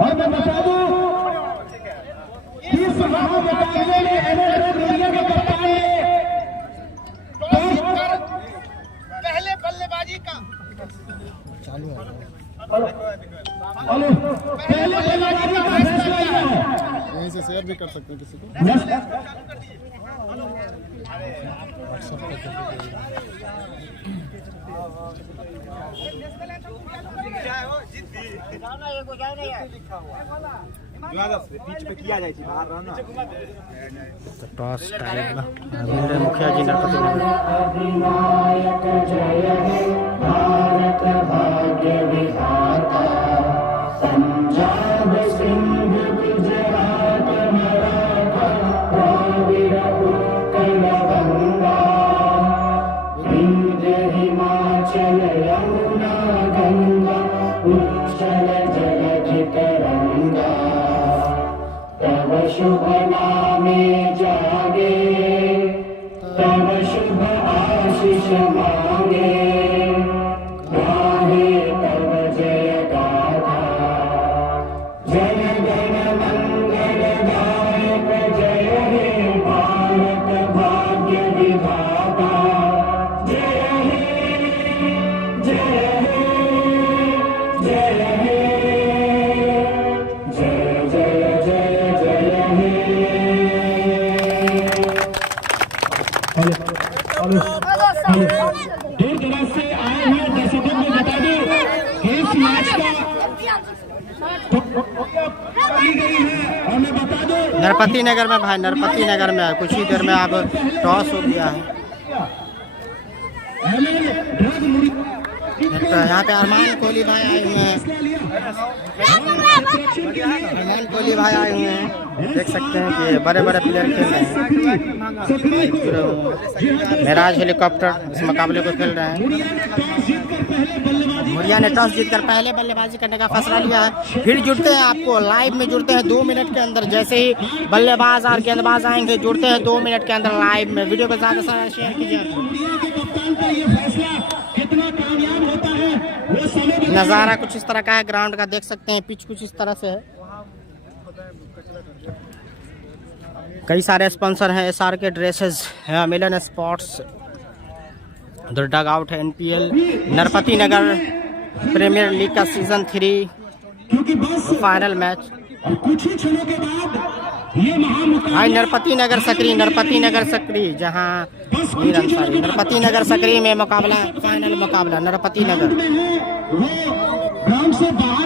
और मैं बता दूं इस महामुकाबले में एमएलए दुनिया के कप्तान ने पहले बल्लेबाजी का चालू है पहले बल्लेबाजी का फैसला लिया है। यहीं से शेयर भी कर सकते हैं किसी को। बीच में किया जाए बाहर रहना टॉस टाइम मुखिया जी नरपति अधिनायक जय हे भारत भाग्य विधाता पंजाब सिंध गुजरात मराठा द्राविड़ उत्कल गंगा विंध्य हिमाचल यमुना गंगा उच्छल जलधि तरंगा तव शुभ नामे जागे तव शुभ आशीष मांगे गाहे तव जय गाथा जन गण मंगल गायक जय हे भारत भाग्य विधाता जय हे जय हे जय हे जय जय जय जय हे। दूर दराज से आए हुए दर्शकों को बता दूं कि इस मैच का की गई है और मैं बता दूं नरपति नगर में भाई नरपति नगर में कुछ ही देर में अब टॉस हो गया है। यहाँ पे अरमान कोहली भाई आए हुए हैं। अरमान कोहली भाई आए हुए हैं, देख सकते हैं कि बड़े बड़े प्लेयर खेल रहे हैं। मेराज हेलीकॉप्टर इस मुकाबले को खेल रहे हैं। मुड़िया ने टॉस जीतकर पहले बल्लेबाजी करने का फैसला लिया है। फिर जुड़ते हैं, आपको लाइव में जुड़ते हैं 2 मिनट के अंदर। जैसे ही बल्लेबाज और गेंदबाज आएंगे जुड़ते हैं 2 मिनट के अंदर लाइव में। वीडियो को ज़्यादा से ज़्यादा शेयर कीजिए। नज़ारा कुछ इस तरह का है ग्राउंड का, देख सकते हैं। पिच कुछ इस तरह से है। कई सारे स्पॉन्सर हैं। SRK ड्रेसेस है, मिलन स्पोर्ट्स, उधर डग आउट है, NPL, नरपति नगर प्रीमियर लीग का सीजन 3 फाइनल मैच। कुछ ही क्षणों के बाद ये भाई नरपति नगर सकरी जहां नरपति नगर सकरी में मुकाबला, फाइनल मुकाबला नरपति नगर ग्राउंड से बाहर